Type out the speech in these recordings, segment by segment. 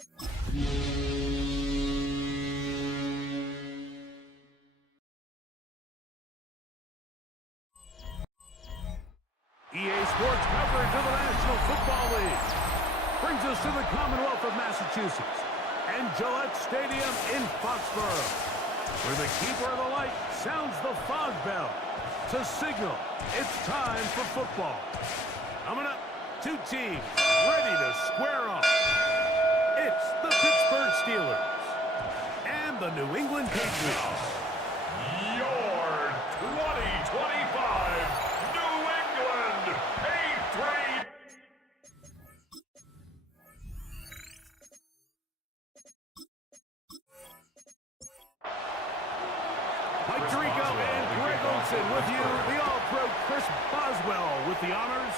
EA Sports coverage of the National Football League brings us to the Commonwealth of Massachusetts and Gillette Stadium in Foxborough, where the keeper of the light sounds the fog bell to signal it's time for football. Coming up, two teams ready to square off. It's the Pittsburgh Steelers and the New England Patriots. Your 2025 New England Patriots. Mike Tirico and Greg Olson with you. The All-Pro Chris Boswell with the honors.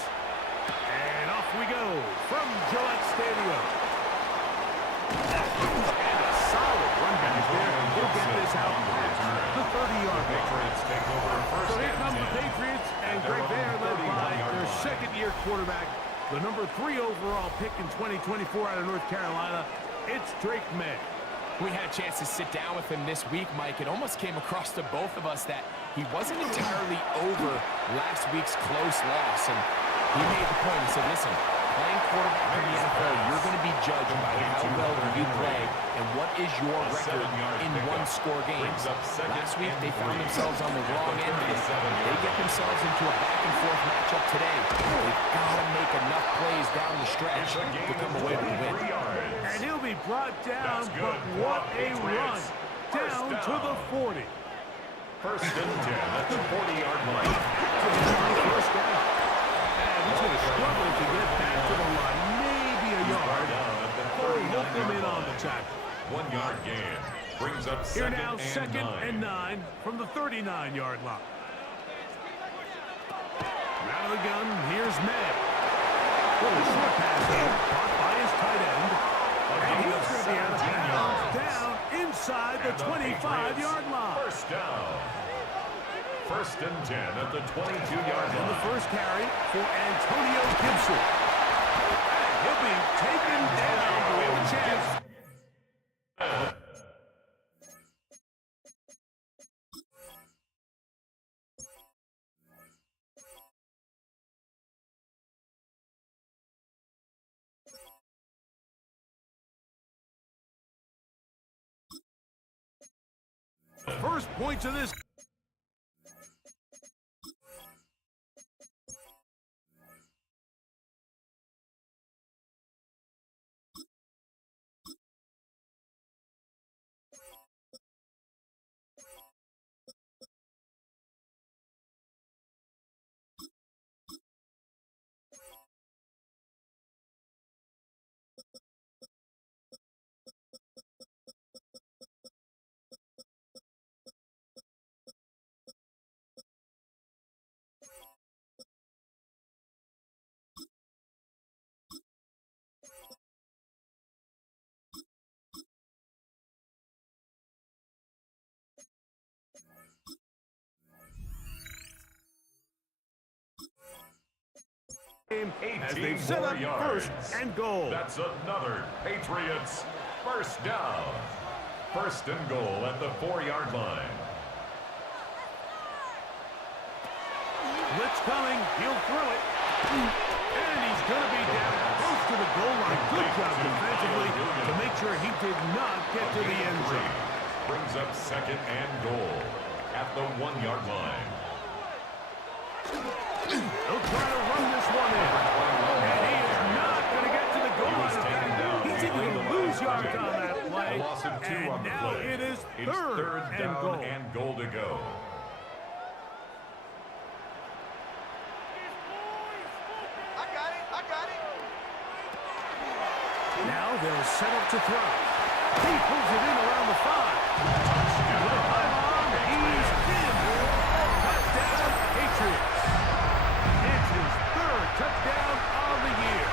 And off we go from Gillette Stadium. And a solid run back there. He'll get this out past the 30-yard line. So here come the Patriots, and Greg there led by their second-year quarterback, the number 3 overall pick in 2024 out of North Carolina. It's Drake May. We had a chance to sit down with him this week, Mike. It almost came across to both of us that he wasn't entirely over last week's close loss. And he made the point. He said, listen, playing quarterback in the NFL, you're going to be judged by how well you play and what is your record in one-score games. Last week, they found themselves on the wrong end of it. They get themselves into a back-and-forth matchup today. They've got to make enough plays down the stretch to come away with the win. And he'll be brought down, but what a run down to the 40. First and 10 at the 40-yard line. First down. And he's going to struggle to get back to the line. Maybe a yard. He'll come in on the tackle. 1-yard gain. Brings up Here second now, second and 9. from the 39-yard line. Out of the gun, here's May. Little short pass here, caught by his tight end. And he's going to be out of bounds down inside the 25-yard line. First down. First and 10 at the 22-yard line. And the first carry for Antonio Gibson. And he'll be taken down. Do we have a chance? First points of this. As they've set up first and goal. That's another Patriots first down. First and goal at the 4-yard line. Blitz coming. He'll throw it. And he's going to be down close to the goal line. Good job defensively to make sure he did not get to the end zone. Brings up second and goal at the 1-yard line. They'll try to run this one in. And he is not going to get to the goal line. He's even going to lose yards on that play. Loss of 2 on the now play. it is It's third down and goal to go. Now they'll set up to throw. He pulls it in around the 5. With a high arm, he's in. Touchdown, Patriots. It's his third touchdown of the year.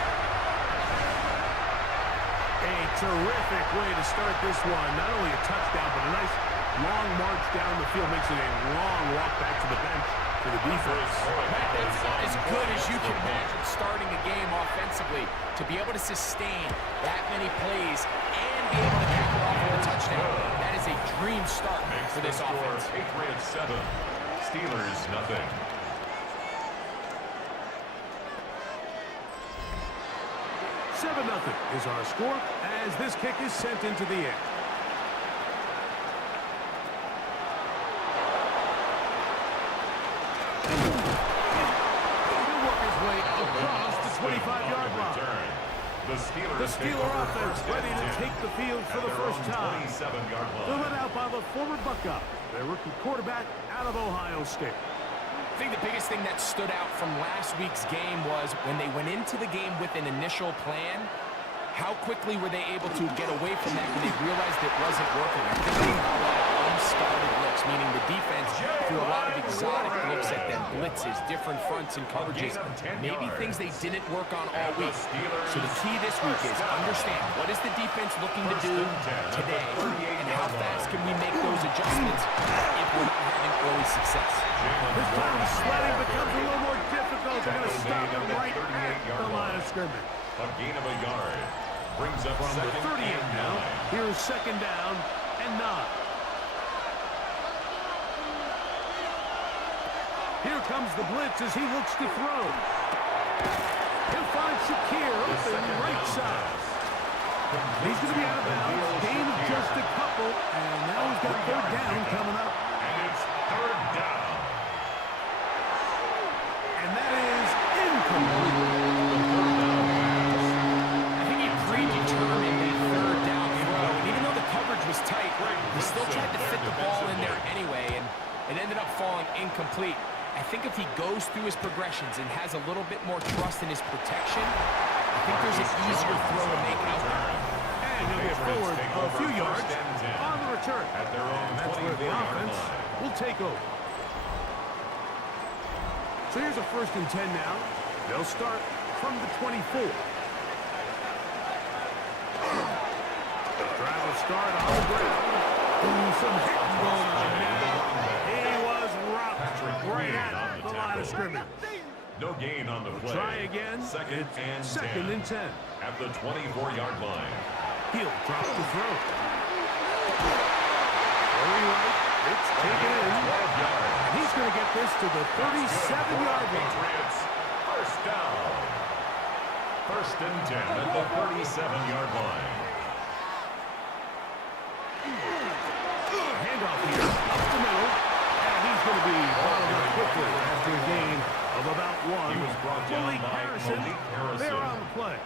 A terrific way to start this one. Not only a touchdown, but a nice long march down the field. Makes it a long walk back to the bench for the defense. That's not as good as you can imagine starting a game offensively. to be able to sustain that many plays and be able to cap it off with a touchdown. That is a dream start for this offense. Patriots 7, Steelers nothing. 7-0 is our score as this kick is sent into the air. He'll work his way across the 25-yard line. The Steeler offense ready to take the field for the first time. They're led out by the former Buckeye, their rookie quarterback out of Ohio State. I think the biggest thing that stood out from last week's game was when they went into the game with an initial plan, how quickly were they able to get away from that when they realized it wasn't working? I think they had a lot of unstarted looks, meaning the defense threw a lot of exotic looks at them, blitzes, different fronts and coverages, maybe things they didn't work on all week. So the key this week is understand what is the defense looking to do today, and how fast can we make those adjustments if we're not having early success. This time the sledding becomes a little more difficult. They're going to stop him right at the line of scrimmage. A gain of a yard. Brings up From the 38 now. Here's second down and 9. Here comes the blitz as he looks to throw. He'll find Shakir open right side. He's going to be out of bounds. Gain of just a couple. And now he's got third down coming up. And it's third down. And that is incomplete. I think he predetermined that third down throw. And even though the coverage was tight, he still tried to fit the ball in there anyway. And it ended up falling incomplete. I think if he goes through his progressions and has a little bit more trust in his protection, I think there's an easier throw to make out there. And he'll get forward a few yards on the return. At their own That's where the offense will take over. So here's a 1st and 10 now. They'll start from the 24. Drive will start on the ground. Some hitting going on now. He was rocked right at the line of scrimmage. No gain on the play. Try again. Second and 10. At the 24-yard line. He'll drop the throw. Very right. It's taken in. 12 yards. And he's going to get this to the 37-yard line. Patriots, first down. 1st and 10 at the 37-yard line. Handoff here, up the middle, and he's going to be bottled up quickly after a gain of about 1. He was brought down Malik by Harrison, Malik Harrison. there on the play.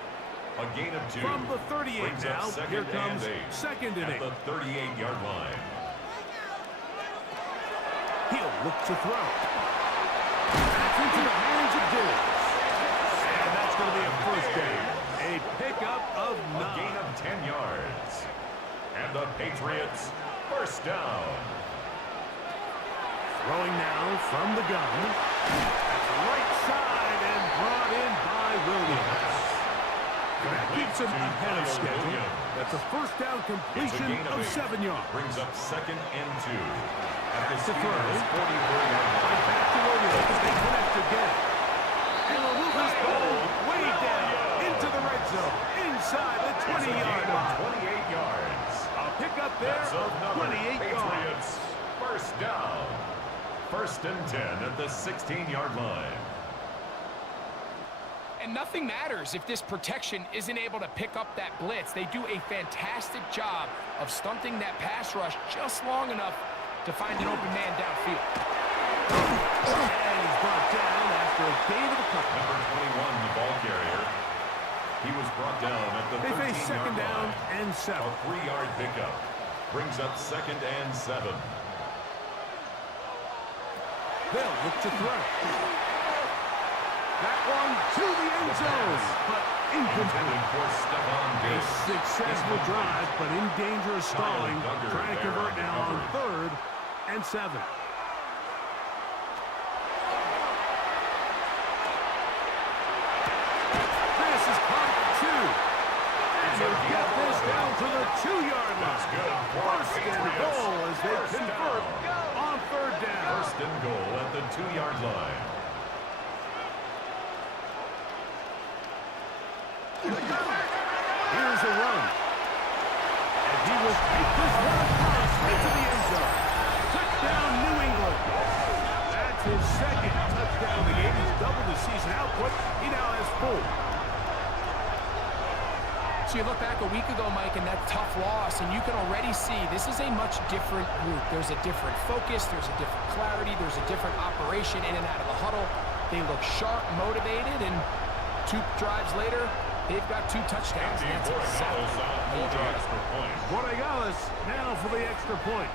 A gain of 2. From the 38 Brings up now, second here comes and 8. 2nd and 8. At the 38-yard line. He'll look to throw. That's into the hands of Diggs. And that's going to be a first down. A pickup of 9. A gain of 10 yards. And the Patriots, first down. Throwing now from the gun. Right side and brought in by Williams. That keeps him ahead of schedule. That's a first down completion of 7 yards. Brings up 2nd and 2. At the To throw. Steelers' 44-yard line. Right back to Williams as they connect again. And they'll move this ball way down into the red zone. Inside the 20-yard line. 28 yards. A pickup there That's of another 28 yards. Patriots, first down. 1st and 10 at the 16-yard line. And nothing matters if this protection isn't able to pick up that blitz. They do a fantastic job of stunting that pass rush just long enough to find an open man downfield. And he's brought down after a gain of a couple. Number 21, the ball carrier. He was brought down at the 13-yard line. They face second down and 7. A 3-yard pickup. Brings up 2nd and 7. They'll look to throw. That one to the end zone, but incomplete. For Stephon A Diggs. successful drive, but in danger of stalling. Duggar Trying to there convert on the now on coverage. 3rd and 7. This is caught at 2. And they'll get this down to the 2-yard line. First and goal as they convert on 3rd down. 1st and goal at the 2-yard line. Here's a run. And he will take this one across into the end zone. Touchdown, New England. That's his second touchdown of the game. He's doubled his season output. He now has 4. So you look back a week ago, Mike, and that tough loss, and you can already see this is a much different group. There's a different focus. There's a different clarity. There's a different operation in and out of the huddle. They look sharp, motivated, and 2 drives later, they've got 2 touchdowns. And that's exactly how you draw it. Borregales now for the extra point.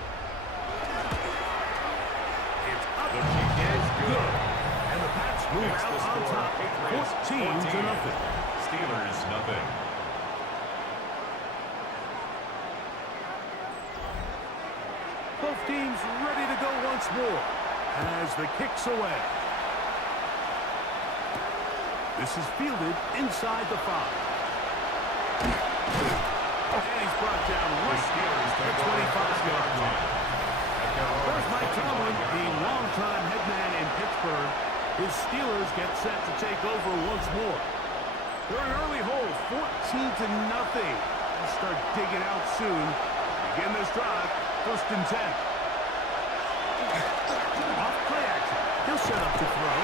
It's up. It's good. And the Pats move out on top. 14-0. Steelers, nothing. Both teams ready to go once more as the kick's away. This is fielded inside the 5. And he's brought down right at the 25-yard line. There's Mike Tomlin, the longtime head man in Pittsburgh. His Steelers get set to take over once more. They're an early hole, 14-0. They'll start digging out soon. Begin this drive, 1st and 10. Off play action. He'll set up to throw.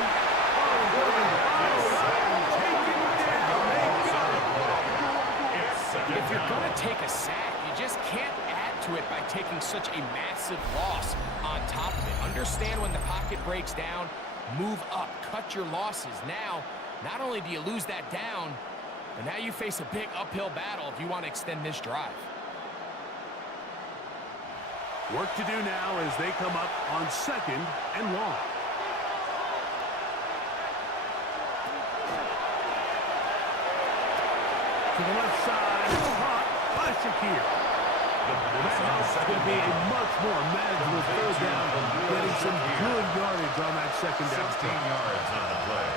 If you're going to take a sack, you just can't add to it by taking such a massive loss on top of it. Understand when the pocket breaks down, move up, cut your losses. Now, not only do you lose that down, but now you face a big uphill battle if you want to extend this drive. Work to do now as they come up on 2nd and 1. To the left side, caught by Shakir. That's going to be a much more manageable 3rd down, getting some good yardage on that 2nd down. 16 yards on the play.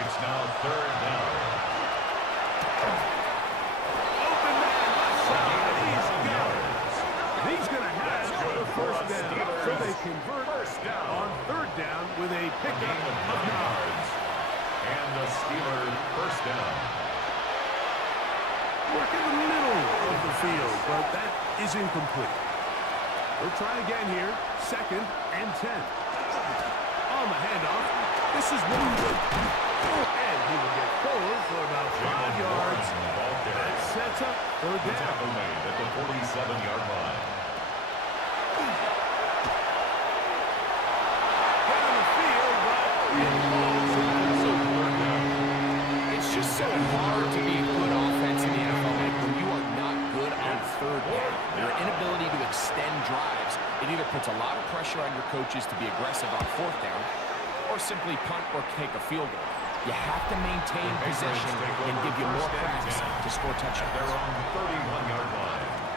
It's now 3rd down. Open man, left side, he's got it. He's going to have the 1st down, so they convert on 3rd down with a pickup of 9. And the Steelers 1st down. Work in the middle of the field, but that is incomplete. We'll try again here, 2nd and 10. On the handoff, this is one good. And he will get forward for about 5 yards. That sets up 3rd down. Tackle made at the 47-yard line. Down the field, but it falls into 3rd down. It's just so hard to be a good offense in the NFL when you are not good on 3rd down. Your inability to extend drives, it either puts a lot of pressure on your coaches to be aggressive on 4th down or simply punt or take a field goal. You have to maintain possession and give you more cracks to score touchdowns. They're on the 31-yard line.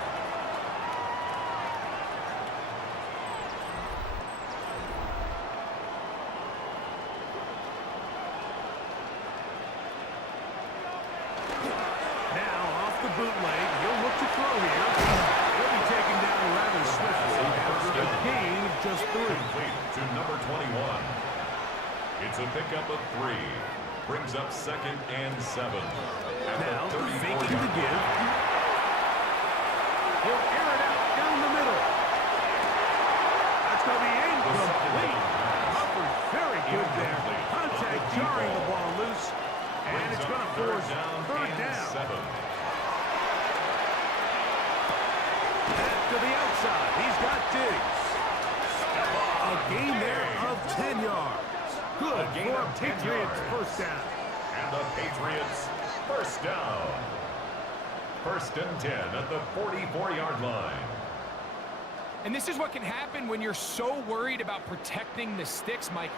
Bootleg, he'll look to throw here. He'll be taken down rather swiftly after a gain of just 3. Complete to number 21. It's a pickup of 3. Brings up 2nd and 7. Now, faking the give. He'll air it out down the middle. That's going to be incomplete. Hubbard, very good there. Contact jarring the ball loose. And it's going to force 3rd down. To the outside, he's got Diggs. A gain there of 10 yards. Good for a Patriots 1st down. And the Patriots 1st down. 1st and 10 at the 44-yard line. And this is what can happen when you're so worried about protecting the sticks, Mike.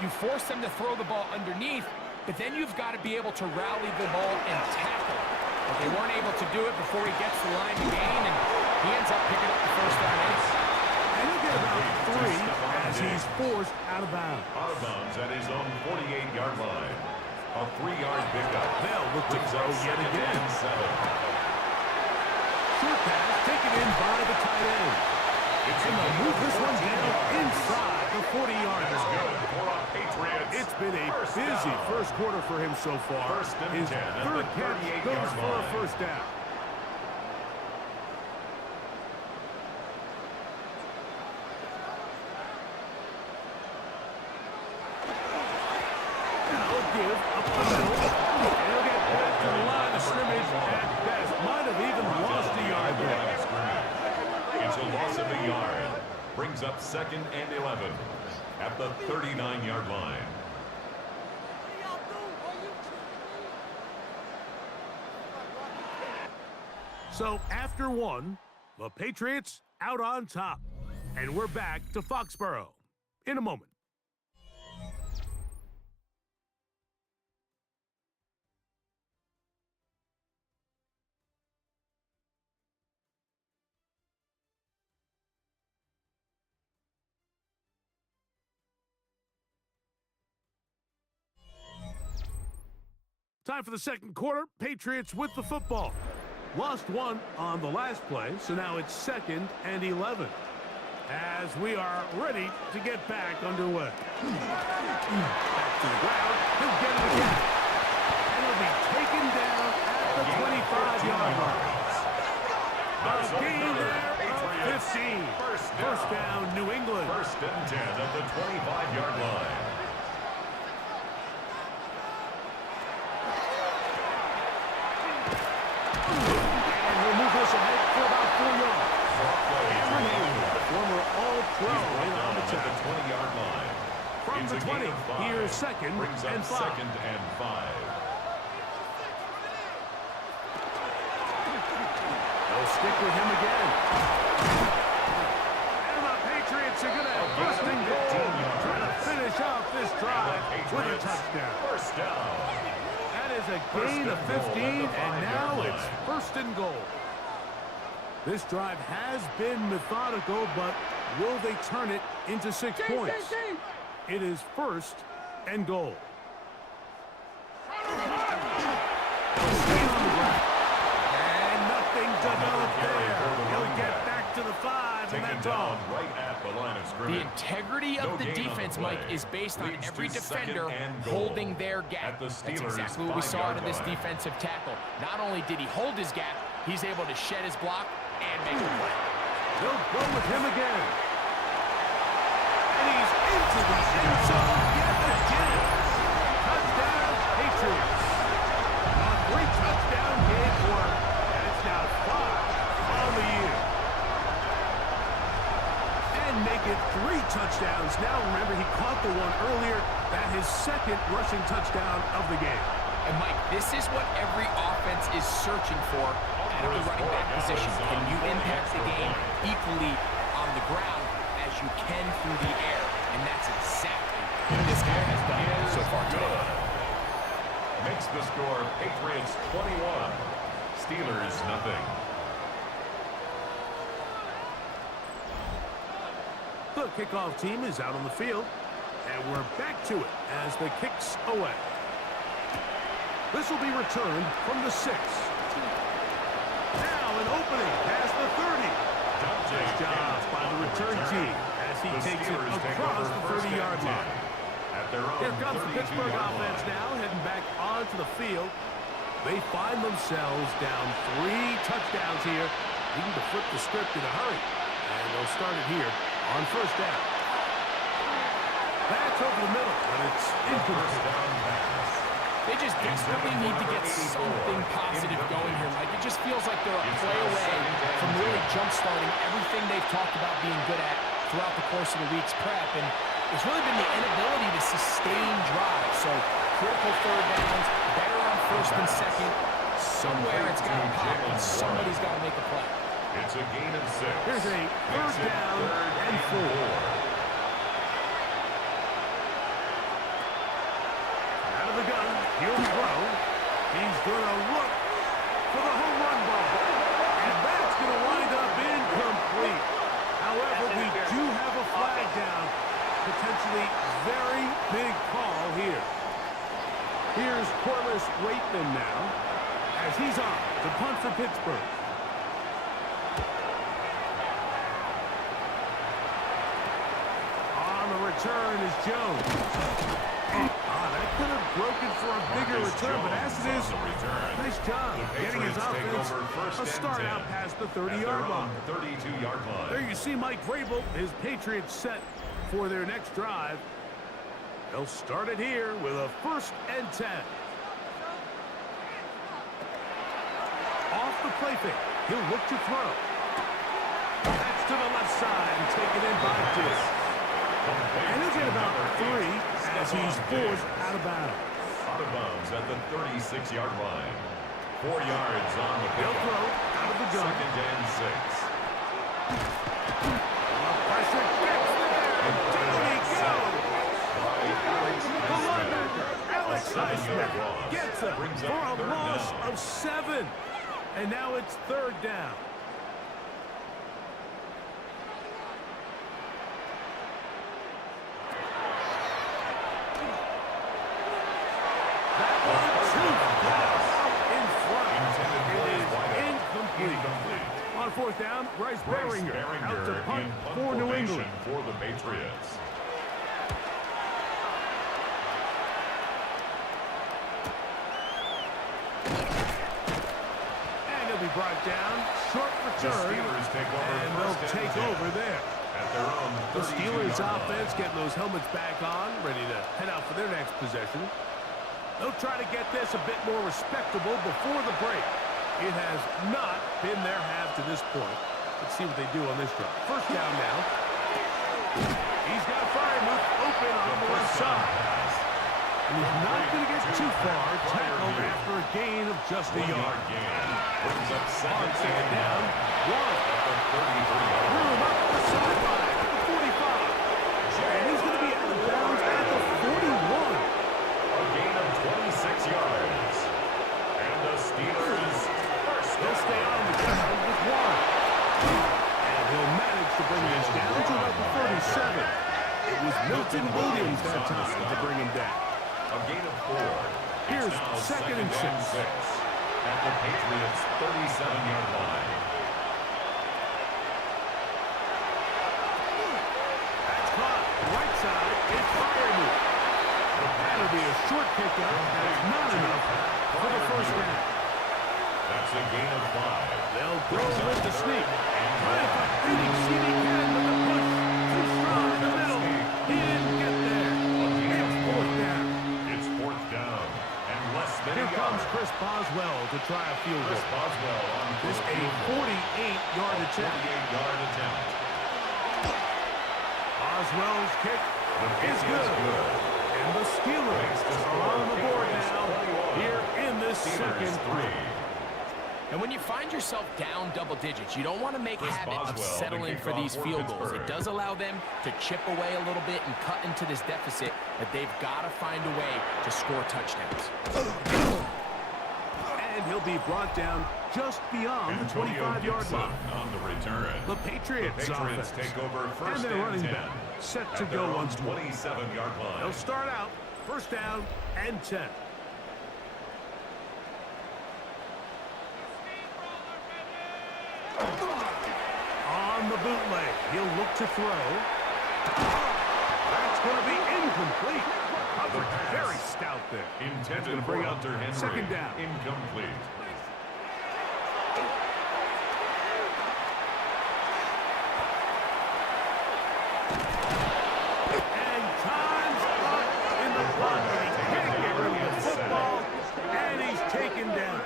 You force them to throw the ball underneath, but then you've got to be able to rally the ball and tackle. But they weren't able to do it before he gets the line to gain, and he ends up picking up the 1st down. And he'll get about 3 as he's forced out of bounds. Out of bounds at his own 48-yard line. A 3-yard pickup. They'll look to throw yet again. 7. Short pass taken in by the tight end. And they'll move this one down inside the 40-yard That's line. good for a Patriots. It's been a First busy down. first quarter for him so far. First and His 10 at third the catch 38-yard goes for a line. first down. Now give up the middle. And he'll get back to the line of scrimmage at best. Might have even lost a yard there. It's a loss of a yard. Brings up 2nd and 11 at the 39-yard line. So after one, the Patriots out on top. And we're back to Foxborough in a moment. Time for the second quarter. Patriots with the football. Lost one on the last play, so now it's 2nd and 11. As we are ready to get back underway. Back to the ground. He'll get it again. And he'll be taken down at the 25-yard line. A gain there of 15. First down, New England. 1st and 10 at the 25-yard line. And he'll move this ahead for about 4 yards. Cameron Hayward, former All-Pro in on the At the 20-yard line. From It's the a 20, gain of 5. here's 2nd Brings up and 5. 2nd and 5. They'll stick with him again. And the Patriots are going to have first and goal, trying to finish off this drive with a touchdown. First down. That is a gain of 15, and now it's first and goal. This drive has been methodical, but will they turn it into 6 points? It is first and goal. And nothing developed there. He'll get back to the 5, and Taken that's all. down right at the line of The scrimmage. integrity No of the gain on defense, the Mike, play. is based on Leads every to 2nd defender and goal holding their gap. at the That's Steelers' exactly what we saw out of this 5-yard line. defensive tackle. Not only did he hold his gap, he's able to shed his block and make a play. They'll go with him again. And he's into the end zone yet again. Touchdown, Patriots. A 3-touchdown game for him, and it's now 5 on the year. And make it 3 touchdowns. Now remember, he caught the one earlier. That his 2nd rushing touchdown of the game. And Mike, this is what every offense is searching for out of the running back position. Can you impact the game equally on the ground as you can through the air? And that's exactly what this guy has done so far today. Makes the score Patriots 21, Steelers nothing. The kickoff team is out on the field, and we're back to it as the kick's away. This will be returned from the 6. Now an opening past the 30. Nice job by the return team as he takes it across the 30-yard line. Here comes the Pittsburgh offense now, heading back onto the field. They find themselves down 3 touchdowns here, needing to flip the script in a hurry. And they'll start it here on first down. That's over the middle, but it's incomplete. They just desperately need to get something positive going here, Mike. It just feels like they're a play away from really jump-starting everything they've talked about being good at throughout the course of the week's prep. And it's really been the inability to sustain drives. So critical third downs, better on first and second. Somewhere it's got to pop, and somebody's got to make a play. It's a gain of 6. Here's a third down and 4. Out of the gun, he'll throw. He's going to look for the home run ball. And that's going to wind up incomplete. However, we do have a flag down. Potentially very big call here. Here's Corliss Waitman now as he's on to punt for Pittsburgh. On the return is Jones. That could have broken for a bigger return, but as it is, nice job getting his offense a start out past the 30-yard line. 32-yard line. There you see Mike Vrabel, his Patriots set for their next drive. They'll start it here with a 1st and 10. Off the play fake. He'll look to throw. That's to the left side and taken in by Diss. And he'll get about 3 as he's forced out of bounds. Out of bounds at the 36-yard line. 4 yards on the They'll pickup. throw out of the gun. 2nd and 6. Pressure gets there. And down he goes. The linebacker, Alex Highsmith, gets him for a loss of 7. And now it's 3rd down. That one, 2 in front. It is incomplete. On 4th down, Bryce Baringer out to punt for New England. For the Patriots. Be brought down, short return, and they'll take over there. The Steelers offense getting those helmets back on, ready to head out for their next possession. They'll try to get this a bit more respectable before the break. It has not been their half to this point. Let's see what they do on this drive. 1st down now. He's got Freiermuth open on the left side. And he's not going to get too far. Tackled after a gain of just a yard. Brings up 2nd down. 1. Room up the sideline at the 45. And he's going to be out of bounds at the 41. A gain of 26 yards. And the Steelers They'll stay on the ground with 1. And he'll manage to bring this down to about the 37. It was Milton Williams that time to bring him down. A gain of 4. Here's 2nd and 6. At the Patriots' 37-yard line. That's caught. Right side, it's Freiermuth. That'll be a short pickup, and it's not enough for the 1st down. That's a gain of 5. They'll go with the sneak. Trying to find CD Cannon with the push. Too strong in the middle. He didn't get there. It's 4th down. It's 4th down. And less than Here comes Chris Boswell to try a field goal. Boswell on This a 48-yard attempt. 48-yard attempt. Boswell's kick is good. And the Steelers are on the board now here in this second quarter. And when you find yourself down double digits, you don't want to make a habit of settling for these field goals. It does allow them to chip away a little bit and cut into this deficit, but they've got to find a way to score touchdowns. And he'll be brought down just beyond the 25-yard line. On the return. The Patriots offense take over and first their running 10. back set to go once more. 27-yard line. They'll start out 1st down and 10. On the bootleg, he'll look to throw. That's going to be incomplete. Coverage very stout there. Intended to bring up Hunter Henry. 2nd down. Incomplete. And time's up in the clock. He can't get rid of the football, and he's taken down.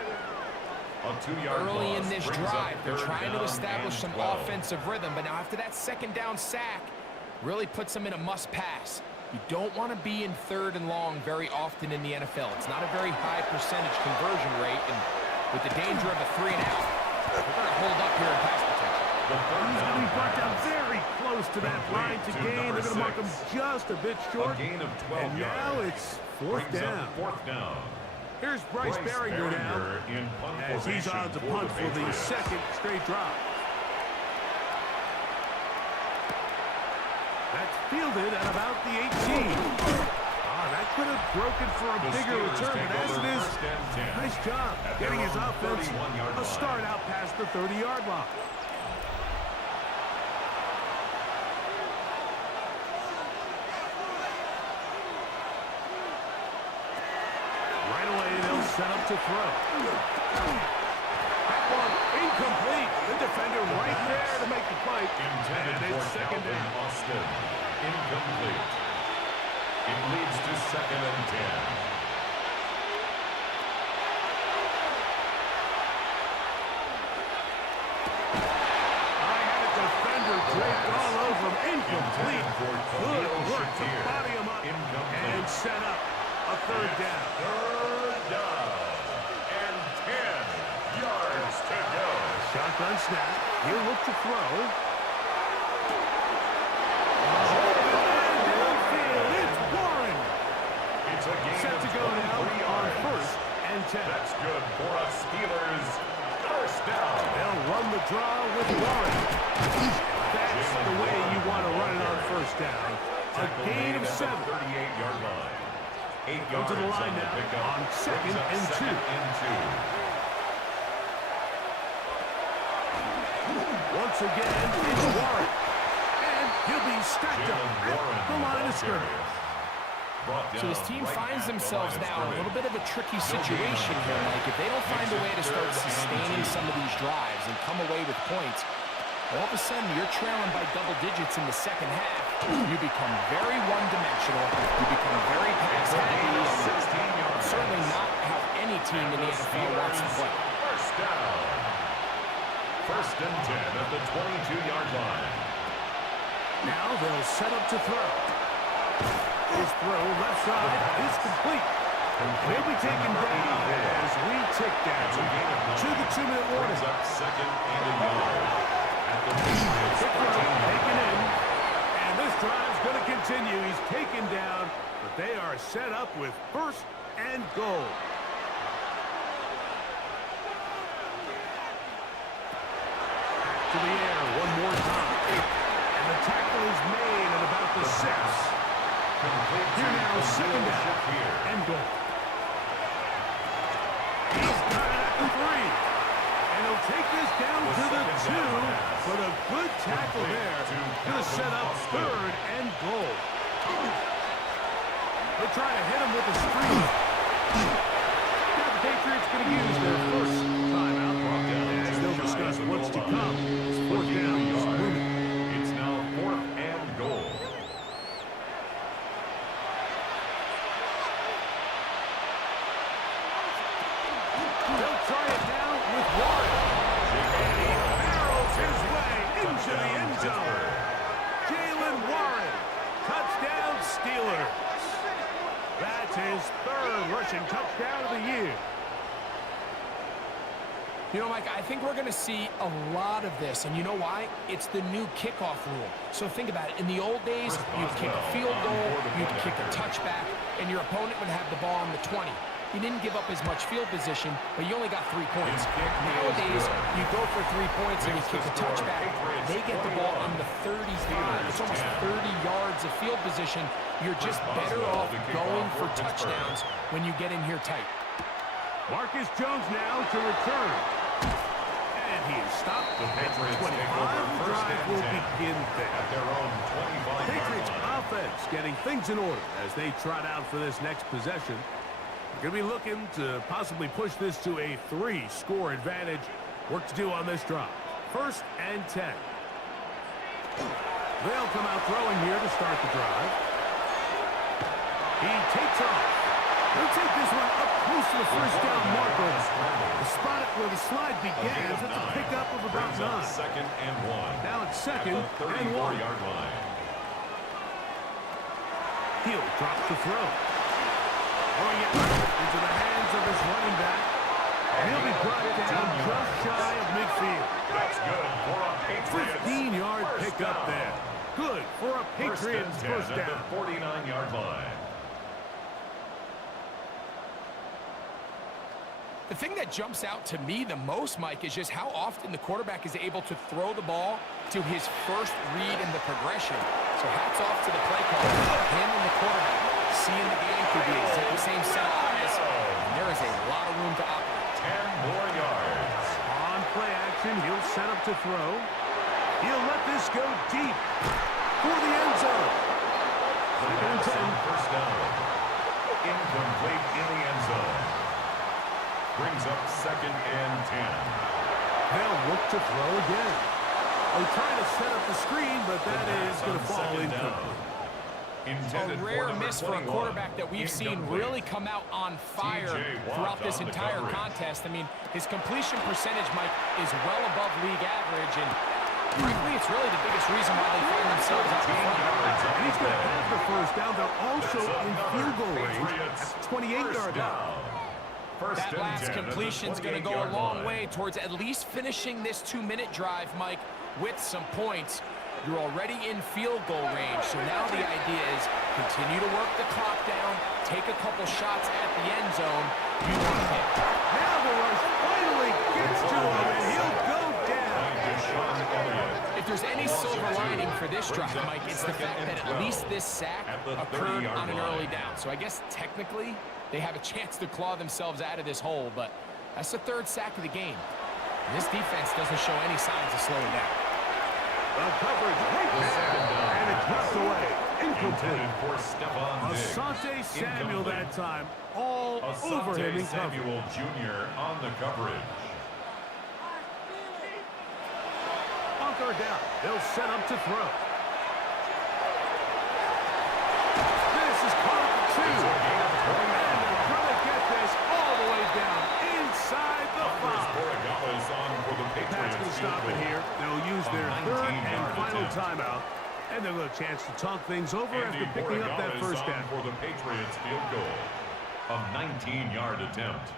Early in this drive, they're trying to establish some offensive rhythm, but now after that 2nd down sack, really puts them in a must-pass. You don't want to be in 3rd and long very often in the NFL. It's not a very high percentage conversion rate, and with the danger of a 3-and-out, they're going to hold up here in pass protection. He's going to be brought down very close to that line to gain. They're going to mark him just a bit short. A gain of 12 and yards. now it's 4th down. 4th down. Here's Bryce Baringer now as he's on to punt for the 2nd straight drive. That's fielded at about the 18. That could have broken for a bigger return, but as it is, nice job getting his offense a start out past the 30-yard line. set up to throw. That one incomplete. The defender right there to make the play. Intended And for it's second Calvin down. Austin. Incomplete. It leads to 2nd and 10. Draped all over him. Incomplete. Good work to body him up and set up a third down. Third down. And 10 yards to go. Shotgun snap. He'll look to throw. Downfield. It's Warren. It's a gain Set to go now on 1st and 10. That's good for a Steelers first down. They'll run the draw with Warren. That's the way you want to run it on 1st down. A gain of 7. 38-yard line. 8 yards to the line on the now pickup. on 2nd and 2. Once again, it's Warren. And he'll be stacked up at the line of scrimmage. So his team finds themselves now in a little bit of a tricky situation here, Mike. If they don't find a way to start sustaining some of these drives and come away with points, all of a sudden, you're trailing by double digits in the second half. You become very one-dimensional. You become very pass-heavy. Certainly not how any team in the NFL wants to play. First down. 1st and 10 at the 22-yard line. Now they'll set up to throw. His throw left side is complete. He'll be taken down as we tick down to the 2-minute warning. Up 2nd and a yard. Taken in, and this drive's going to continue. He's taken down, but they are set up with 1st and goal. Back to the air one more time, and the tackle is made at about the 6. Here now, 2nd down and goal. He's got it at the 3. And he'll take this down to the 2, but a good tackle there to set up 3rd and goal. They try to hit him with a screen. Now the Patriots going to use their 1st timeout. As they'll discuss what's to come. It's 4th down. It's now 4th and goal. They'll try it now with Warren. And he barrels his way into the end zone. Jalen Warren. Touchdown Steelers. That's his 3rd rushing touchdown of the year. You know, Mike, I think we're going to see a lot of this, and you know why? It's the new kickoff rule. So think about it. In the old days, you'd kick a field goal, you'd kick a touchback, and your opponent would have the ball on the 20. You didn't give up as much field position, but you only got 3 points. Nowadays, you go for 3 points and you kick a touchback. They get the ball on the 35. It's almost 30 yards of field position. You're just better off going for touchdowns when you get in here tight. Marcus Jones now to return. And he is stopped. The Patriots 25. take over The 1st drive and will 10 begin there. at their own 25-yard Patriots line. offense getting things in order as they trot out for this next possession. We're going to be looking to possibly push this to a 3-score advantage. Work to do on this drive. 1st and 10. They'll come out throwing here to start the drive. He takes off. He'll take this one up close to the 1st down marker. The spot where the slide begins, that's a pickup of about 9. 2nd and 1. Now it's 2nd at the and 1. 34-yard line. He'll drop the throw. Throwing it into the hands of his running back. And he'll be brought down just shy of midfield. That's good for a Patriots 15-yard first pickup down. there. Good for a Patriots 1st and 10 first at down. the 49-yard line. The thing that jumps out to me the most, Mike, is just how often the quarterback is able to throw the ball to his first read in the progression. So hats off to the play caller. Him and the quarterback seeing the game through the exact same set of eyes. And there is a lot of room to operate. 10 more yards. On play action, he'll set up to throw. He'll let this go deep for the end zone. 2nd and 10. First down. Incomplete in the end zone. Brings up 2nd and 10. They'll look to throw again. They're trying to set up the screen, but that is going to fall incomplete. A rare miss for a quarterback that we've seen really come out on fire throughout this entire contest. I mean, his completion percentage, Mike, is well above league average, and frankly, it's really the biggest reason why they find themselves out in front. And he's going to have the first down. They're also in field goal range at the 28-yard line. That last completion is going to go a long way towards at least finishing this 2-minute drive, Mike, with some points. You're already in field goal range, so now the idea is continue to work the clock down, take a couple shots at the end zone. You want to hit. Now the rush finally gets to him, and he'll go down. If there's any silver lining for this drive, Mike, it's the fact that at least this sack occurred on an early down. So I guess technically they have a chance to claw themselves out of this hole, but that's the 3rd sack of the game. This defense doesn't show any signs of slowing down. The coverage right there, and it's knocked away. Incomplete. Asante Samuel that time, all over him in coverage. Samuel Jr. on the coverage. On 3rd down, they'll set up to throw. This is caught 2. And they're going to get this all the way down inside the 5. Pat's going to stop it here. They'll use their 3rd and final timeout, and they'll have a chance to talk things over after picking up that first down. For the Patriots field goal, a 19-yard attempt.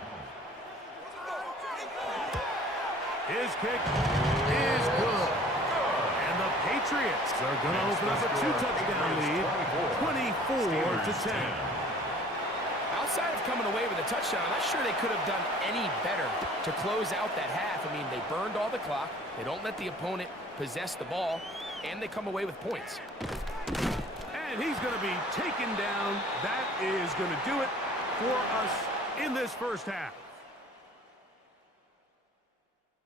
His kick is good. And the Patriots are going to open up a 2-touchdown lead, 24-10. Outside of coming away with a touchdown, I'm not sure they could have done any better to close out that half. I mean, they burned all the clock. They don't let the opponent possess the ball, and they come away with points. And he's going to be taken down. That is going to do it for us in this first half.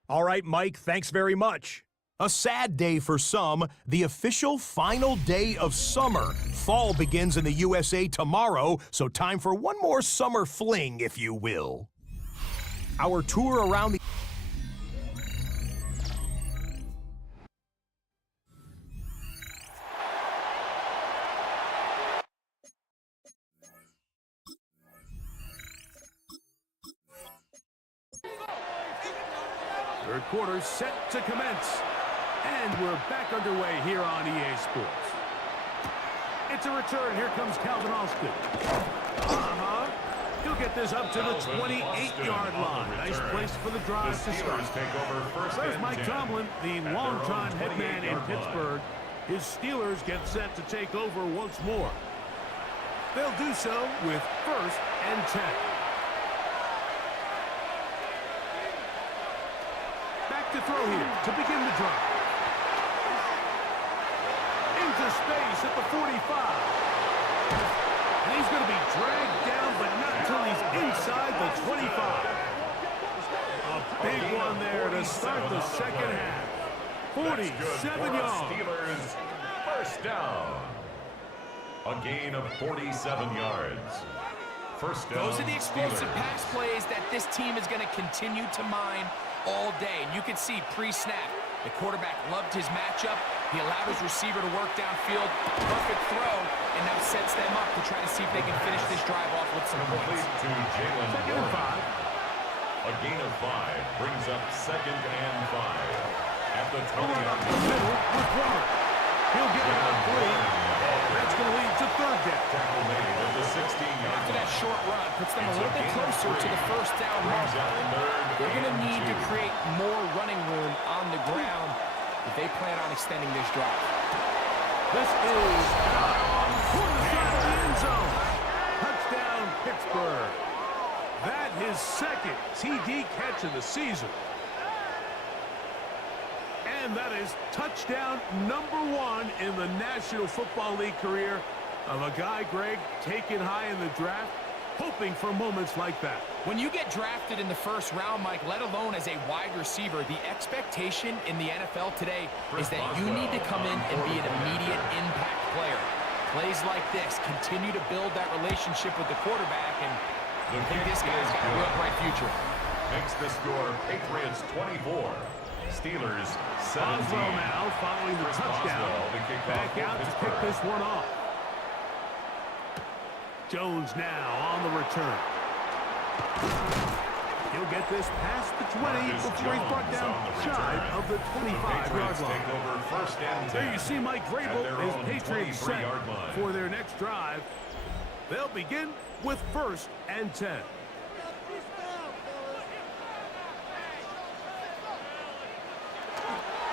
All right, Mike, thanks very much. A sad day for some, the official final day of summer. Fall begins in the USA tomorrow, so time for one more summer fling, if you will. Our tour around the... Third quarter set to commence. And we're back underway here on EA Sports. It's a return. Here comes Calvin Austin. He'll get this up to the 28-yard line. Nice place for the drive to start. There's Mike Tomlin, the longtime head man in Pittsburgh. His Steelers get set to take over once more. They'll do so with 1st and 10. Back to throw here to begin the drive. Into space at the 45. And he's going to be dragged down, but not until he's inside the 25. A big one there to start the second half. 47 yards. Steelers first down. A gain of 47 yards. First down. Those are the explosive pass plays that this team is going to continue to mine all day. And you can see pre-snap, the quarterback loved his matchup. He allowed his receiver to work downfield. Perfect throw, and now sets them up to try to see if they can finish this drive off with some points. To Jalen. Second and 5. A gain of 5 brings up 2nd and 5. At the 20-yard middle with Warner. He'll get it on 3. That's going to lead to 3rd down. Tackle made at the 16-yard After that short run, puts them a little bit closer to the first down mark. They're going to need to create more running room on the ground if they plan on extending this drive. This is on the side of the end zone. Touchdown, Pittsburgh. That his 2nd TD catch of the season. And that is touchdown number 1 in the National Football League career of a guy, Greg, taken high in the draft, hoping for moments like that. When you get drafted in the first round, Mike, let alone as a wide receiver, the expectation in the NFL today is that you need to come in and be an immediate impact player. Plays like this continue to build that relationship with the quarterback, and I think this guy's got a real bright future. Makes the score Patriots 24. Steelers 17. Boswell now following the touchdown. Back out to pick this one off. Jones now on the return. He'll get this past the 20 before he's brought down shy of the 25-yard line. Take over first and 10. There you see Mike Vrabel, his Patriots set line. for their next drive. They'll begin with first and 10.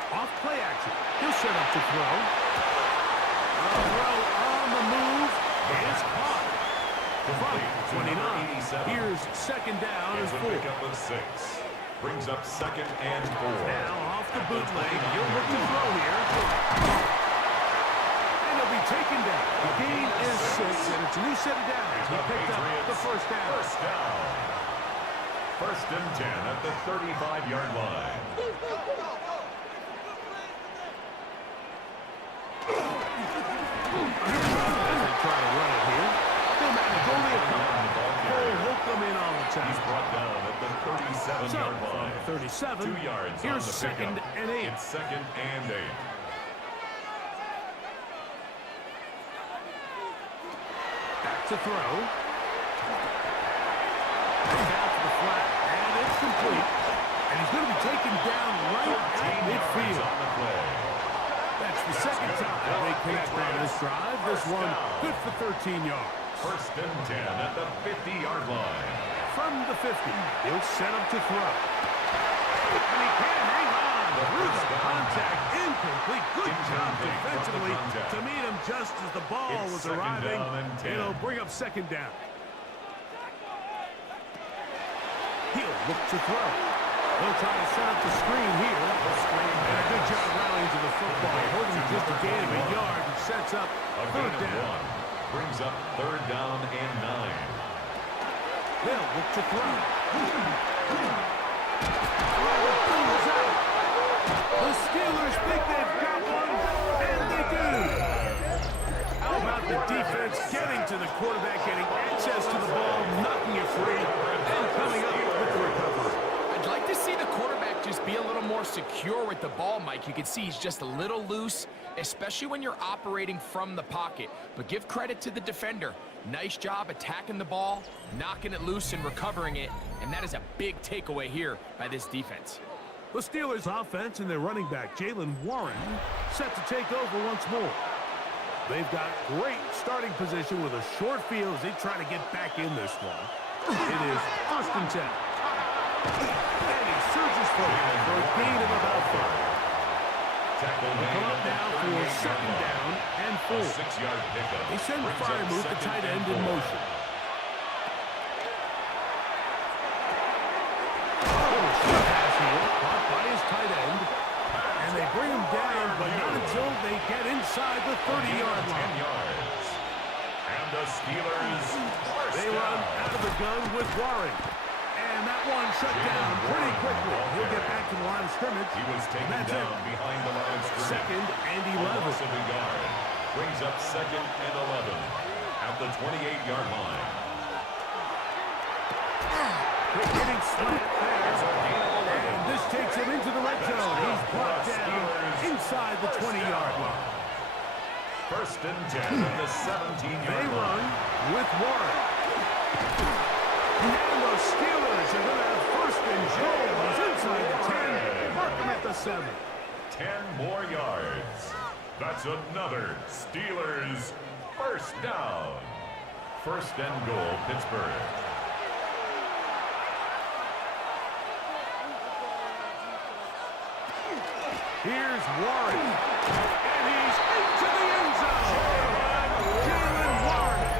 Off play action. He'll set up to throw. A throw on the move is caught. From 29. Here's second down and 4. Pickup of 6. Brings up second and 4. Now off the bootleg. He'll look to throw here. And he'll be taken down. The gain is 6, and it's a new set of downs. He picked up the first down. First down. First and 10 at the 35-yard line. Try to run it here. They'll manage only a couple. Cole Holcomb in on the time. He's brought down at the 37-yard line. 37. 2 yards. Here's on the second pickup. and 8. It's second and 8. Back to throw. Down to the flat, and it's complete. And he's going to be taken down right at midfield. On the play. That's the second time they connect on this drive. This one good for 13 yards. First and 10 at the 50-yard line. From the 50, he'll set up to throw. And he can't hang on through the contact. Incomplete. Good job defensively to meet him just as the ball was arriving. It'll bring up second down. He'll look to throw. He'll try to set up the screen here. And a good job rallying to the football. Holding just a gain of a yard and sets up third down. Brings up third down and 9. They'll look to throw. The Steelers think they've got one, and they do. How about the defense getting to the quarterback, getting access to the ball, knocking it free, and coming up with the recovery. I'd like to see the quarterback just be a little more secure with the ball, Mike. You can see he's just a little loose, especially when you're operating from the pocket. But give credit to the defender. Nice job attacking the ball, knocking it loose and recovering it. And that is a big takeaway here by this defense. The Steelers offense and their running back, Jaylen Warren, set to take over once more. They've got great starting position with a short field as they try to get back in this one. It is first and 10. And he surges forward for a gain of about 5. Come up now for second down and 4. 6-yard pickup. They send Firemouth, the tight end, in motion. Caught by his tight end. And they bring him down, but not until they get inside the 30-yard line. 10 yards. And the Steelers They run out of the gun with Warren. And that one shut down pretty quickly. He'll get back to the line of scrimmage. He was taken down behind the line of scrimmage. Second and 11. Loss of a yard. Brings up second and 11 at the 28-yard line. Quick hitting slant there. And this takes him into the red zone. He's brought down inside the 20-yard line. First and 10 at the 17-yard line. They run with Warren. And the Steelers are going to have first and goal. He's inside the 10. Mark him at the 7. 10 more yards. That's another Steelers first down. First and goal, Pittsburgh. Here's Warren. And he's into the end zone. Jaylen Warren.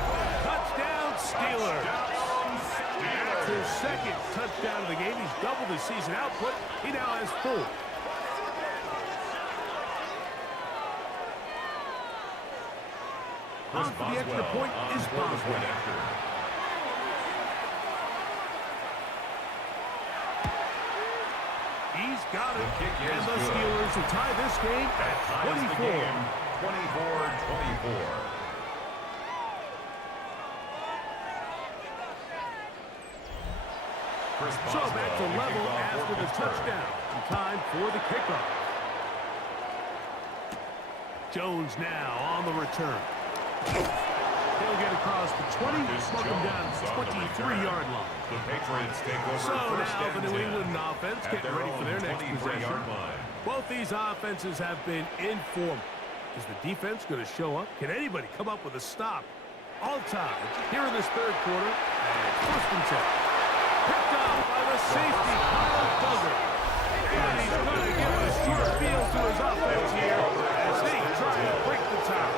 Touchdown, Steelers. That's his second touchdown of the game. He's doubled his season output. He now has 4. On for the extra point is Boswell. He's got it. And the Steelers will tie this game at 24. 24-24. So back to level after the touchdown. And time for the kickoff. Jones now on the return. He'll get across the 20, smoke him down to the 23-yard line. The Patriots take over So first now and the New 10 England offense at getting their ready for their own next 23-yard possession. line. Both these offenses have been informed. Is the defense going to show up? Can anybody come up with a stop? All tied here in this third quarter. And first and 10. Picked off by the safety, Kyle Duggar. And he's going to give a short field to his offense here as they try to break the tie.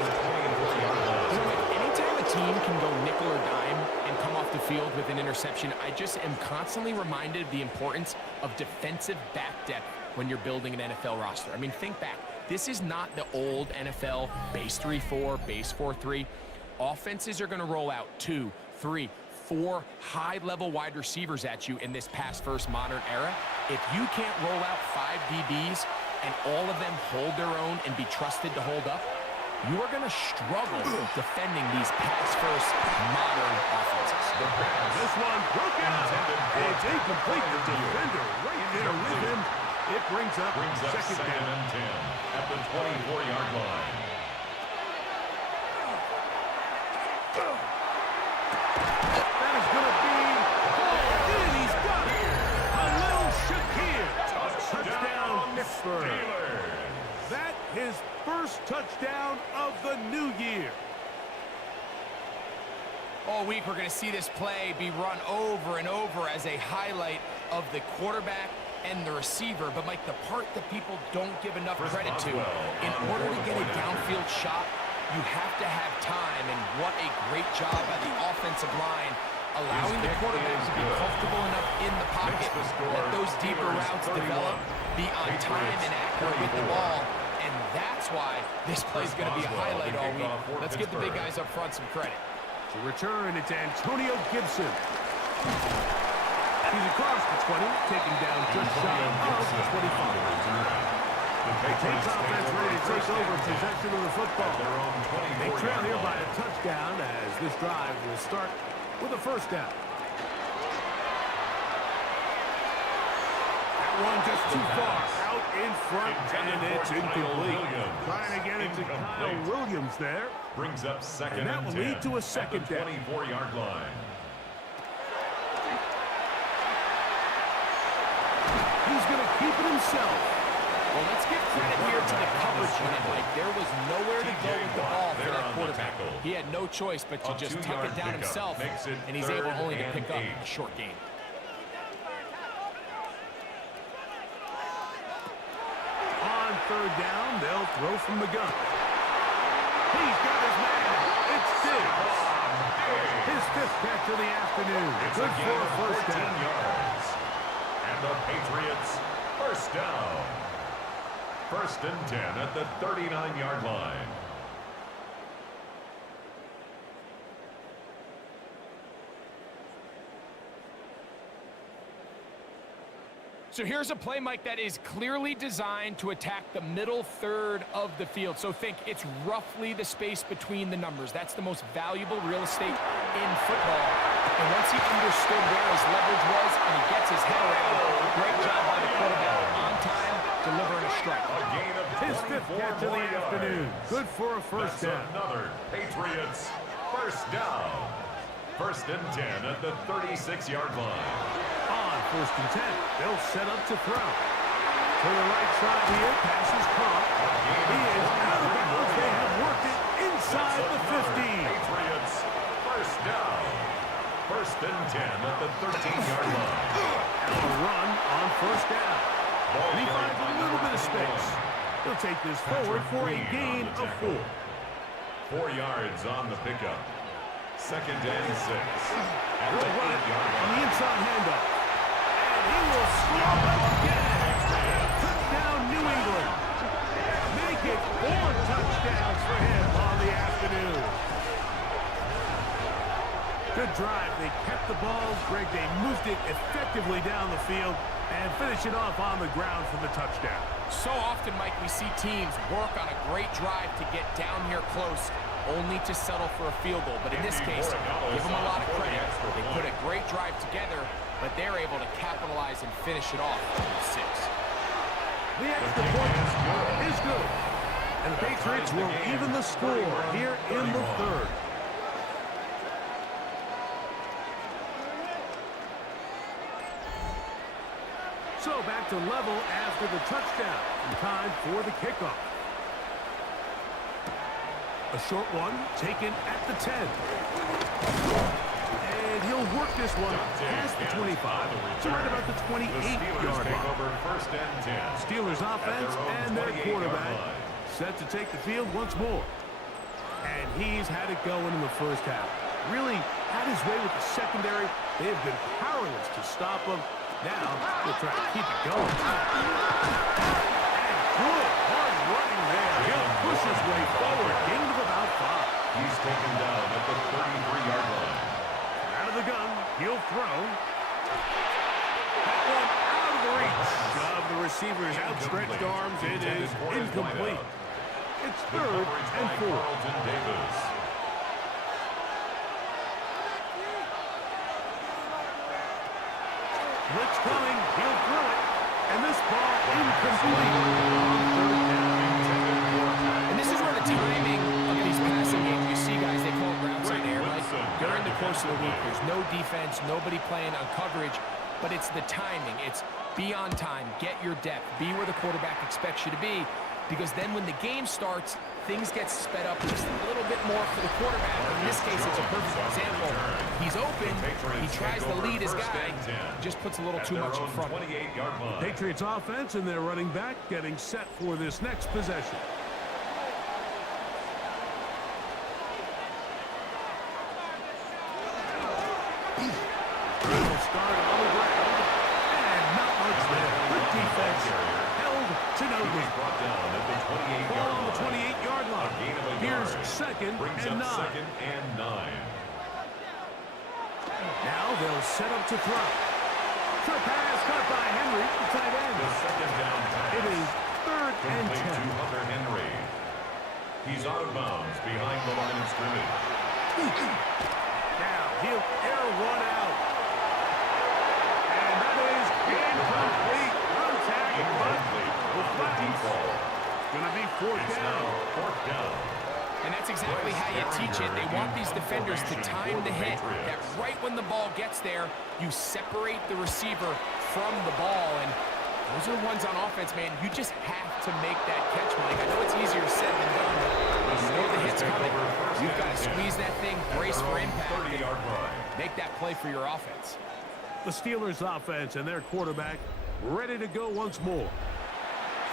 You know, like, anytime a team can go nickel or dime and come off the field with an interception, I just am constantly reminded of the importance of defensive back depth when you're building an NFL roster. I mean, think back. This is not the old NFL base 3-4, base 4-3. Offenses are going to roll out 2, 3, 4 high-level wide receivers at you in this pass-first modern era. If you can't roll out 5 DBs and all of them hold their own and be trusted to hold up, you are going to struggle defending these pass-first modern offenses. This one broken up. It's incomplete. The defender right there with him. It brings up second down. and 10 at the 24-yard line. That is going to be and he's got it. A little Shakir. Touchdown, Pittsburgh. That his first touchdown of the new year. All week, we're going to see this play be run over and over as a highlight of the quarterback and the receiver. But, Mike, the part that people don't give enough credit to, in order to get a downfield shot, you have to have time. And what a great job by the offensive line, allowing the quarterback to be comfortable enough in the pocket, let those deeper routes develop, be on time and accurate with the ball. And that's why this play is going to be a highlight all week. Let's give the big guys up front some credit. To return, it's Antonio Gibson. He's across the 20, taking down just shy of the 25. The Patriots offense ready to take over possession of the football. They trail here by a touchdown as this drive will start with a first down. That one just too far out in front, and it's incomplete. Trying to get it to Kyle Williams there. Brings up second And that will lead to a second down. 24-yard line. He's going to keep it himself. Well, let's give credit here to the coverage unit, Mike. There was nowhere to go with the ball for that quarterback. He had no choice but to just tuck it down himself, and he's able only to pick up a short gain. On third down, they'll throw from the gun. He's got his man. It's Diggs. His fifth catch of the afternoon. Good for a first down. Yards. And the Patriots first down. First and 10 at the 39-yard line. So here's a play, Mike, that is clearly designed to attack the middle third of the field. So think it's roughly the space between the numbers. That's the most valuable real estate in football. And once he understood where his leverage was and he gets his head around, great job by the quarterback on time, delivering a strike. A gain of His fifth catch of the afternoon. Good for a first down. Another Patriots first down. First and 10 at the 36-yard line. On first and 10, they'll set up to throw. To the right side here, passes caught. He is out of bounds. They have worked it inside the 15. Patriots first down. First and 10 at the 13-yard line. And a run on first down. He finds a little bit of space. He'll take this forward for a gain of 4. 4 yards on the pickup. Second and 6. At the He'll run it 8-yard on the line. inside handoff. And he will slow it again. Touchdown, New England. Make it 4 touchdowns for him on the afternoon. Good drive. They kept the ball. Greg, they moved it effectively down the field and finish it off on the ground for the touchdown. So often, Mike, we see teams work on a great drive to get down here close only to settle for a field goal. But in this case, give them a lot of credit. They put a great drive together, but they're able to capitalize and finish it off with 6. The extra point is good. And the Patriots will even the score here in the third. So back to level after the touchdown. And time for the kickoff. A short one taken at the 10. And he'll work this one past the 25 to right about the 28-yard line. First and 10. Steelers offense and their quarterback set to take the field once more. And he's had it going in the first half. Really had his way with the secondary. They have been powerless to stop him. Now he'll try to keep it going. And good hard running there. He'll push his way forward. Gain of about 5. He's taken down at the 33-yard line. Out of the gun, he'll throw. That one out of the reach of the receiver's outstretched arms. It is incomplete. It's third and 4. Carlton Davis. Blitz coming, he'll throw it. And this ball incomplete. And this is where the timing of these passing games, you see guys, they call routes on air. Like during the course of the week, there's no defense, nobody playing on coverage, but it's the timing. It's be on time, get your depth, be where the quarterback expects you to be, because then when the game starts, things get sped up just a little bit more for the quarterback. In this case, it's a perfect example. He's open, he tries to lead his guy, just puts a little too much in front of him. Patriots offense and their running back getting set for this next possession. Start on the ground, and not much there. Good defense, held to no gain. Brought down at the 28-yard Ball on the line. 28-yard line. Gain of a Here's yard. second Brings and up 9. second and 9. Now they'll set up to throw. Short pass caught by Henry, the tight end. The second down pass. It is third and Complete 10. to Hunter Henry. He's out of bounds behind the line of scrimmage. Now he'll air one out. And that is incomplete. No tagging, but the flags going to be fourth It's down. now fourth down. And that's exactly how you teach it. They want these defenders to time the hit. That right when the ball gets there, you separate the receiver from the ball. And those are ones on offense, man. You just have to make that catch, Mike. I know it's easier said than done. You know the hit's coming. You've got to squeeze that thing, brace for impact, and make that play for your offense. The Steelers offense and their quarterback ready to go once more.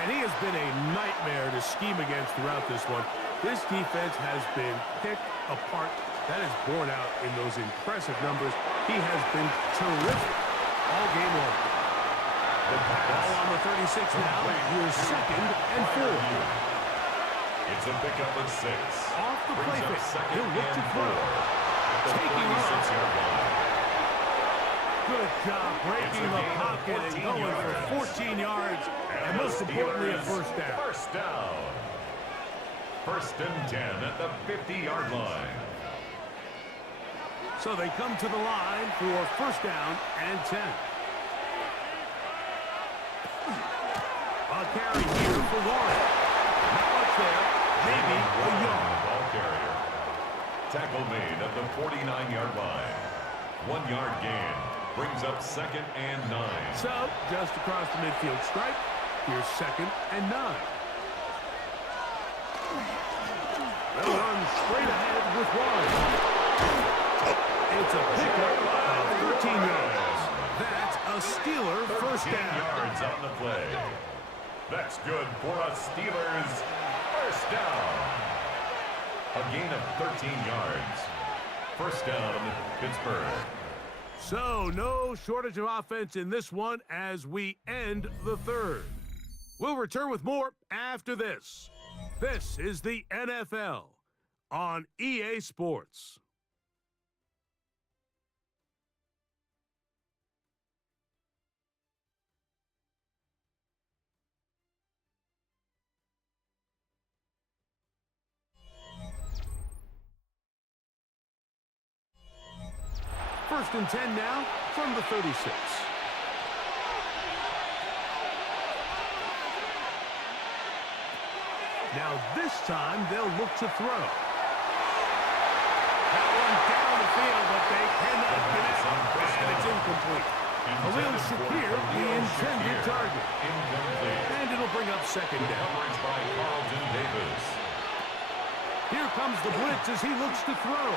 And he has been a nightmare to scheme against throughout this one. This defense has been picked apart. That is borne out in those impressive numbers. He has been terrific all game long. The ball on the 36 now. Here's second and 4. It's a pickup of 6. Off the play Brings up fake. second He'll look to and throw. 4. At the Taking off. 36-yard line. Good job breaking the pocket and going for 14 yards. And most importantly, a first down. First down. First and 10 at the 50-yard line. So they come to the line for first down and 10. A carry here for Warren. Not much there. Maybe a yard. Ball carrier. Tackle made at the 49-yard line. 1 yard gain. Brings up second and 9. So, just across the midfield stripe, here's second and 9. They'll run straight ahead with Warren. It's a pickup of 13 yards. That's a Steeler first 13 down. yards on the play. That's good for a Steelers first down. A gain of 13 yards. First down Pittsburgh. So, no shortage of offense in this one as we end the third. We'll return with more after this. This is the NFL on EA Sports. First and 10 now from the 36. Now this time they'll look to throw. That one down the field, but they cannot connect, and it's incomplete. Khalil Shakir, the intended target. And it'll bring up second down. Coverage by Carlton Davis. Here comes the blitz as he looks to throw.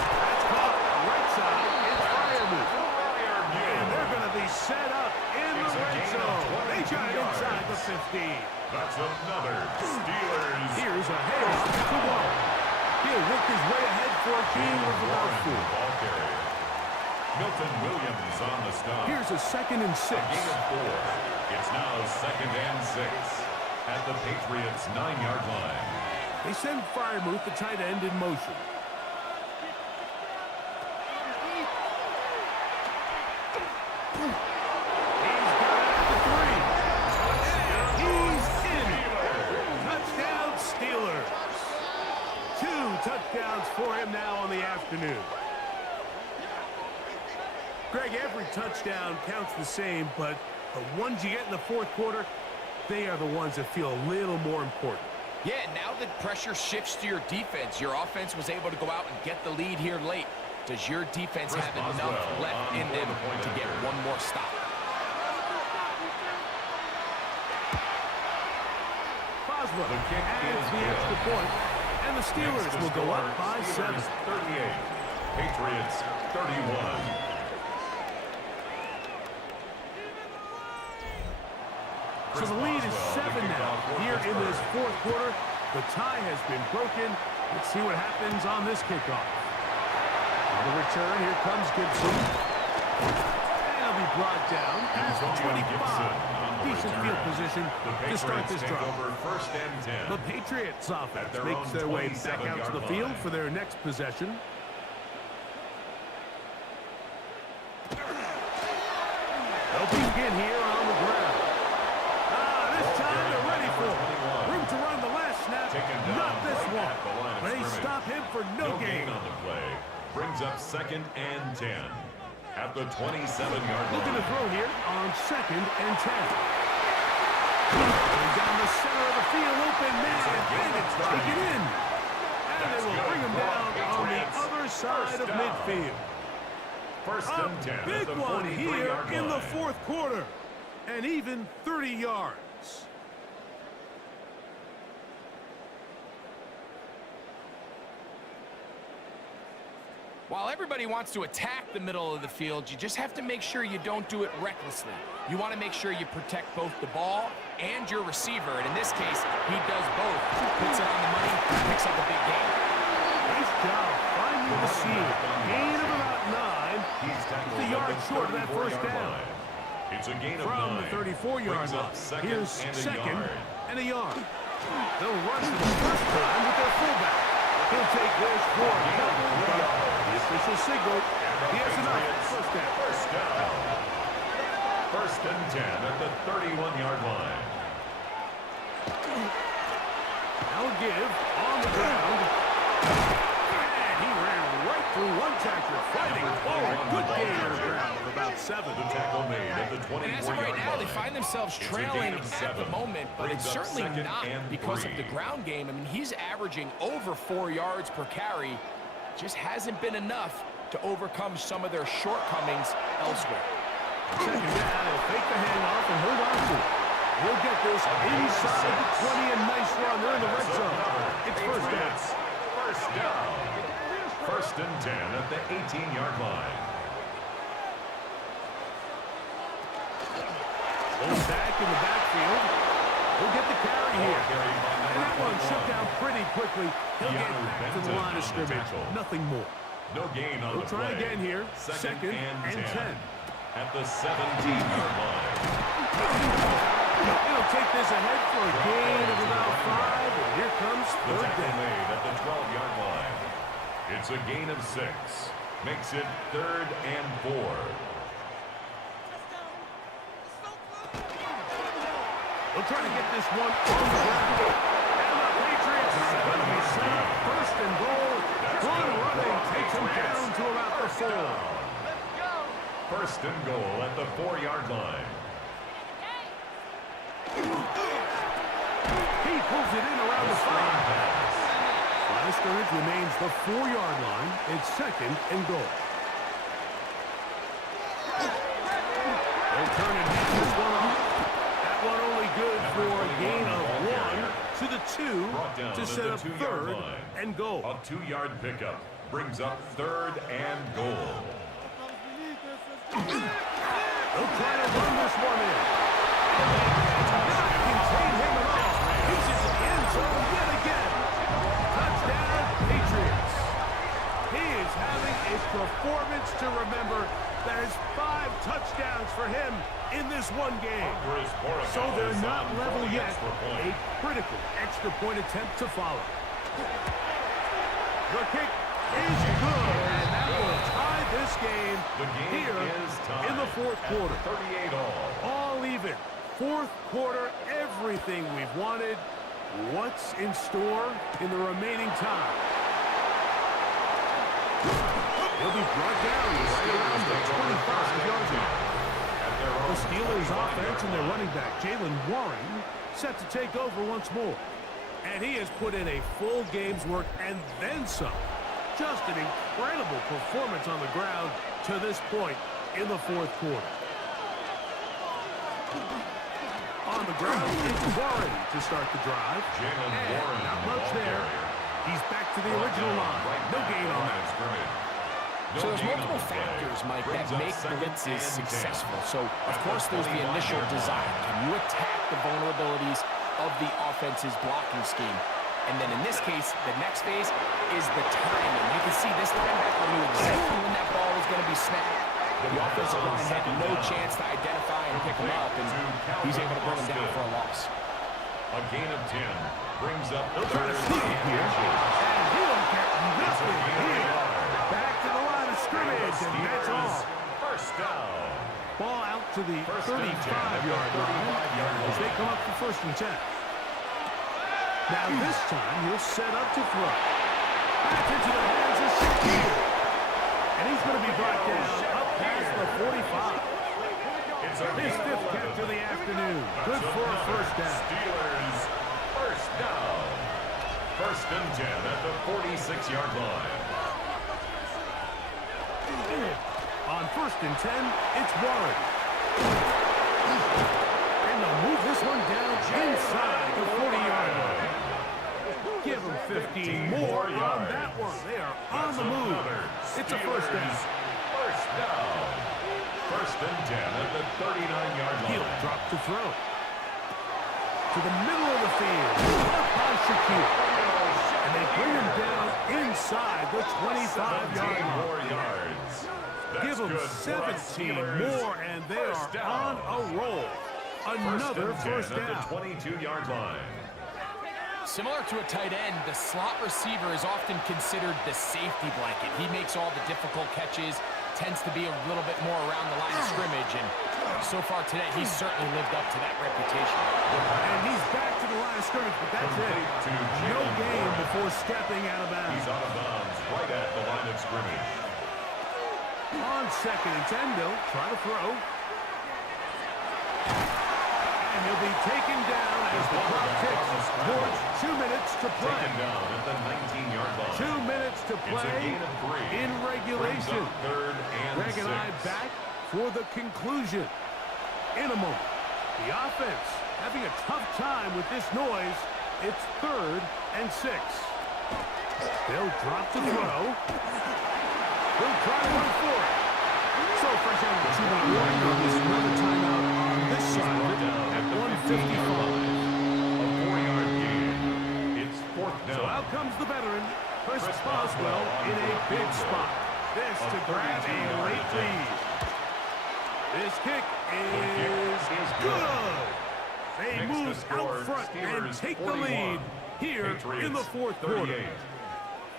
That's caught. Right side, it's Firemouth. And they're going to be set up in the red zone. They got it inside the 15. That's another Steelers. Here's a handoff to Wall. He'll work his way ahead for a gain of about 4. Ball carrier. Milton Williams on the stop. Here's a 2nd and 6. Gain of 4. It's now 2nd and 6 at the Patriots' 9-yard line. They send Firemouth, the tight end, in motion. He's got it at the 3. He's in. Touchdown, Steelers. 2 touchdowns for him now on the afternoon. Greg, every touchdown counts the same, but the ones you get in the fourth quarter, they are the ones that feel a little more important. Yeah, now that pressure shifts to your defense, your offense was able to go out and get the lead here late. Does your defense have enough left in them to get one more stop? Boswell adds the extra point, and the Steelers will go up by 7. 38. Patriots 31. So the lead is 7 now. Here in this fourth quarter, the tie has been broken. Let's see what happens on this kickoff. On the return, here comes Gibson. And he'll be brought down at 25. Decent field position to start this drive. First and 10. The Patriots offense makes their way back out to the field for their next possession. They'll begin here on the ground. This time they're ready for it. Room to run the last snap. Not this one. But they stop him for no gain. On the play. Brings up 2nd and 10 at the 27-yard line. Looking to throw here on 2nd and 10. Going down the center of the field, open man, and it's taken in. And they will bring him down on the other side of midfield. First A and 10 at big the one 43-yard here line. in the fourth quarter. And even 30 yards. While everybody wants to attack the middle of the field, you just have to make sure you don't do it recklessly. You want to make sure you protect both the ball and your receiver. And in this case, he does both. Puts it on the money, picks up a big gain. Nice job finding the seam. Gain of about 9. He's tackled The yard short of that first down. It's a gain of From 9. the 34-yard line. Here's second and a yard. They'll rush it the first time with their fullback. He'll take this for a couple, but the official signal, he has enough. First down. First down. First and 10 at the 31-yard line. Now a give on the ground. And he ran right through one tackler, fighting forward. Good gain on the ground of about 7. The tackle made at the 24-yard line. And as of right now, they find themselves trailing at the moment, but it's certainly not because of the ground game. I mean, he's averaging over 4 yards per carry. Just hasn't been enough to overcome some of their shortcomings elsewhere. Second down, he'll fake the handoff and hold on to it. He'll get this inside the 20, and nice run. They're in the red zone. It's first down. First down. First and 10 at the 18-yard line. Goes back in the backfield. He'll get the carry here. And that one shut down pretty quickly. He'll get back to the line of scrimmage. Nothing more. No gain on the We'll try play. again here. Second and 10. At the 17-yard line. He'll take this ahead for a gain of about 5. And here comes The third tackle down. made at the 12-yard line. It's a gain of 6. Makes it 3rd and 4. We'll try to get this one on the ground. And the Patriots are going to be set up first and goal Good running takes him down to about the 4. First and goal at the 4-yard line. He pulls it in around the 5. Line of scrimmage remains the 4-yard line. It's second and goal. They'll turn and hand this one off. That one only good for a gain of 1 to the 2 to set up third and goal. A 2-yard pickup brings up third and goal. They'll try to run this one in. And they cannot contain him at all. He's in the end zone yet again. Touchdown, Patriots. He is having a performance to remember. That is 5 touchdowns for him in this one game. So they're not level yet. A critical extra point attempt to follow. The kick is good, and that will tie this game here in the fourth quarter. 38 all even. Fourth quarter, everything we've wanted. What's in store in the remaining time? He'll be brought down right around the 25-yard line. The Steelers offense and their running back, Jalen Warren, set to take over once more. And he has put in a full game's work and then some. Just an incredible performance on the ground to this point in the fourth quarter. On the ground, it's Warren to start the drive. Jalen Warren, not much there. He's back to the original line. No gain on that. So there's multiple factors, Mike, that make blitzes successful. So, of course, there's the initial design. Can you attack the vulnerabilities of the offense's blocking scheme? And then in this case, the next phase is the timing. You can see this linebacker knew exactly when that ball was going to be snapped. The offensive line had no chance to identify and pick him up, and he's able to bring him down for a loss. A gain of 10 brings up the third and here. And he won't get nothing here. Back to the line of scrimmage, and that's all. First down. Ball out to the 35-yard line as they come up for first and 10. Now this time he'll set up to throw. Back into the hands of Shakir. And he's going to be brought down up past the 45. His 5th catch of the afternoon. Good for a first down. Steelers first down. First and 10 at the 46-yard line. On first and 10, it's Warren. And they'll move this one down inside the 40-yard line. Give them 15 more on that one. They are on the move. It's a first down. First down. First and 10 at the 39-yard line. He'll drop to throw. To the middle of the field. Up by Shakir. And they bring him down inside the 25-yard line. Give them 17 more, and they are on a roll. Another first down. At the 22-yard line. Similar to a tight end, the slot receiver is often considered the safety blanket. He makes all the difficult catches, tends to be a little bit more around the line of scrimmage, and so far today, he's certainly lived up to that reputation. And he's back to the line of scrimmage, but that's it. No gain before stepping out of bounds. He's out of bounds right at the line of scrimmage. On second and 10, they'll try to throw. And he'll be taken down as the clock ticks towards 2 minutes to play. Taken down at the 19-yard line. 2 minutes to play in regulation. Third and Greg and I back for the conclusion in a moment. The offense having a tough time with this noise. It's 3rd and 6. They'll drop the throw. They'll try to run for it. So fresh out of the 2-minute warning, there's another timeout on this side of it at 1:55. A 4-yard gain. It's 4th down. So out comes the veteran, Chris Boswell, in a big spot. This to grab a late lead. This kick is good. They move out front and take the lead here in the fourth quarter.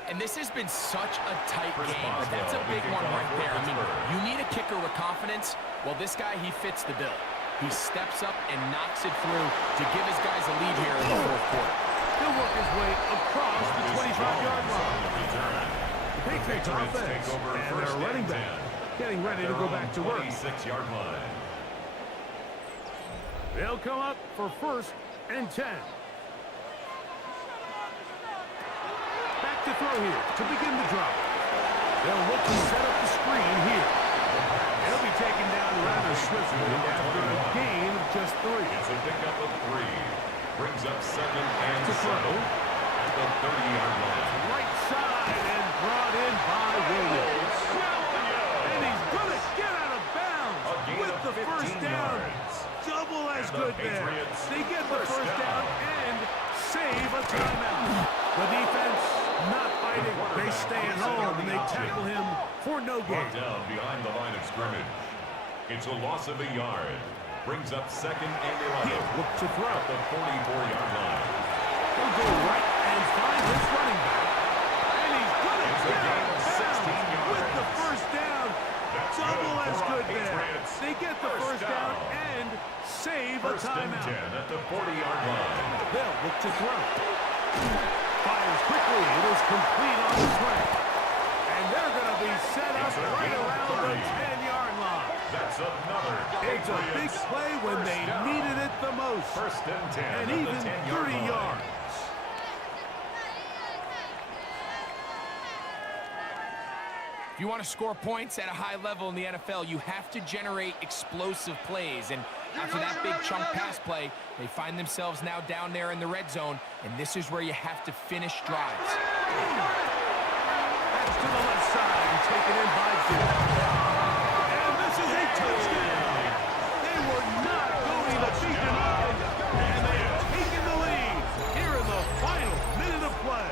And this has been such a tight game, but that's a big one right there. I mean, you need a kicker with confidence. Well, this guy, he fits the bill. He steps up and knocks it through to give his guys a lead here in the fourth quarter. He'll work his way across the 25-yard line. Patriots offense. take over And first they're running and back. 10. Getting ready to go back to work. 26-yard line. They'll come up for first and 10. Back to throw here to begin the drop. They'll look to set up the screen here. He'll be taken down rather swiftly after a gain of just 3. It's a pickup of 3. Brings up second and To throw. 7 at the 30-yard line. Right side and brought in by Williams. And he's going to get out of bounds A gain with of the 15 first down. yards. Double as And the good there. Patriots They get the first first down and save a timeout. The defense not fighting. They stay at home and they tackle him for no gain. Brought down behind the line of scrimmage. It's a loss of a yard. Brings up second and 11. He'll look to throw. At the 44-yard line. He'll go right and find his running back. And he's going to It's a get gain out of of 16 bounds yards. with the first down. That's Double good as for good our there. Patriots. They get the first down and save a First and timeout. 10 at the 40-yard line. They'll look to throw. Fires quickly. It is complete on the play. And they're going to be set up It's a right gain of around the 30. 10-yard line. That's another It's a big Patriots play when first they down. needed it the most. First and 10 And at even the 10-yard 30 line. yards. If you want to score points at a high level in the NFL, you have to generate explosive plays. And after that big chunk pass play, they find themselves now down there in the red zone, and this is where you have to finish drives. That's to the left side and taken in by Jim. And this is a touchdown. They were not going to be denied, and they have taken the lead here in the final minute of play.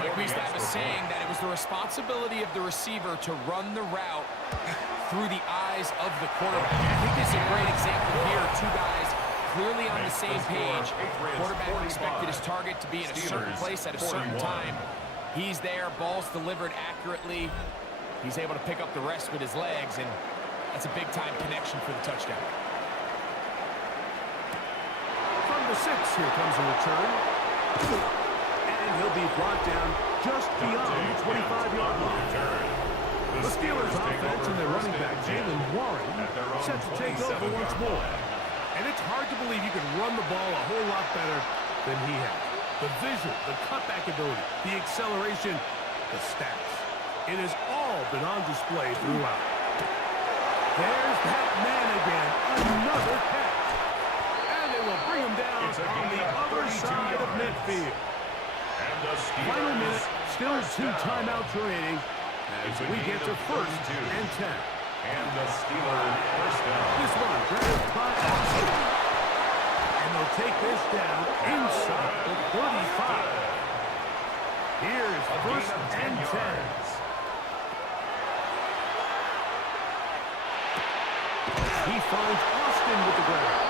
Like we used to have a saying that it was the responsibility of the receiver to run the route through the eyes of the quarterback. I think this is a great example here. Two guys clearly on the same page. Quarterback expected his target to be in a certain place at a certain time. He's there, ball's delivered accurately. He's able to pick up the rest with his legs, and that's a big-time connection for the touchdown. From the 6, here comes a return. And he'll be brought down just beyond the 25-yard line. The Steelers offense and their running back, Jalen Warren, set to take over once more. And it's hard to believe you can run the ball a whole lot better than he has. The vision, the cutback ability, the acceleration, the stats. It has all been on display throughout. There's that man again, another catch. And they will bring him down on the other side of midfield. Final minute, still 2 timeouts remaining as we get to first and 10. And the Steelers first down. This one grabbed by Austin. And they'll take this down inside the 35. Here's first and 10. He finds Austin with the grab.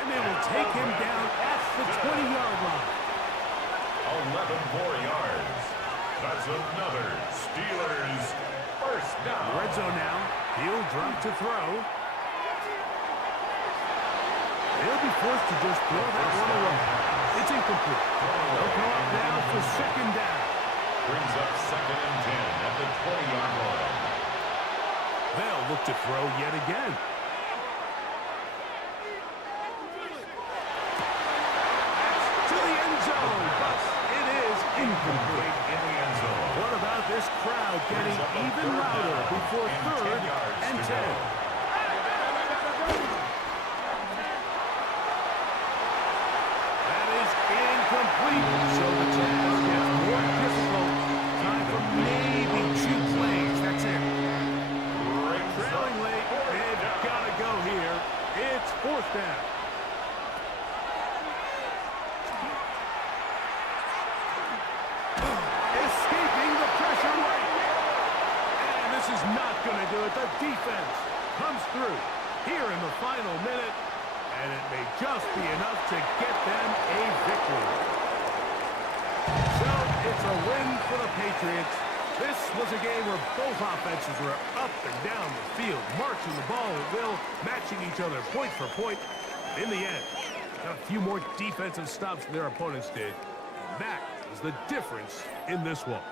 And they will take him down at the 20-yard line. 11 more yards. That's another Steelers first down. Red zone now. He'll drop to throw. They'll be forced to just throw that one away. It's incomplete. They'll come up now for second down. Brings up second and 10 at the 20-yard line. They'll look to throw yet again. To the end zone, but it is incomplete. In the end zone. What about this crowd getting even louder before third and 10? That is incomplete. So the task gets more difficult. Time for maybe 2 plays. That's it. Trailing late. They've got to go here. It's fourth down. Escaping the pressure right. And this is not going to do it. The defense comes through here in the final minute. And it may just be enough to get them a victory. So it's a win for the Patriots. This was a game where both offenses were up and down the field, marching the ball at will, matching each other point for point. In the end, got a few more defensive stops than their opponents did. That is the difference in this one.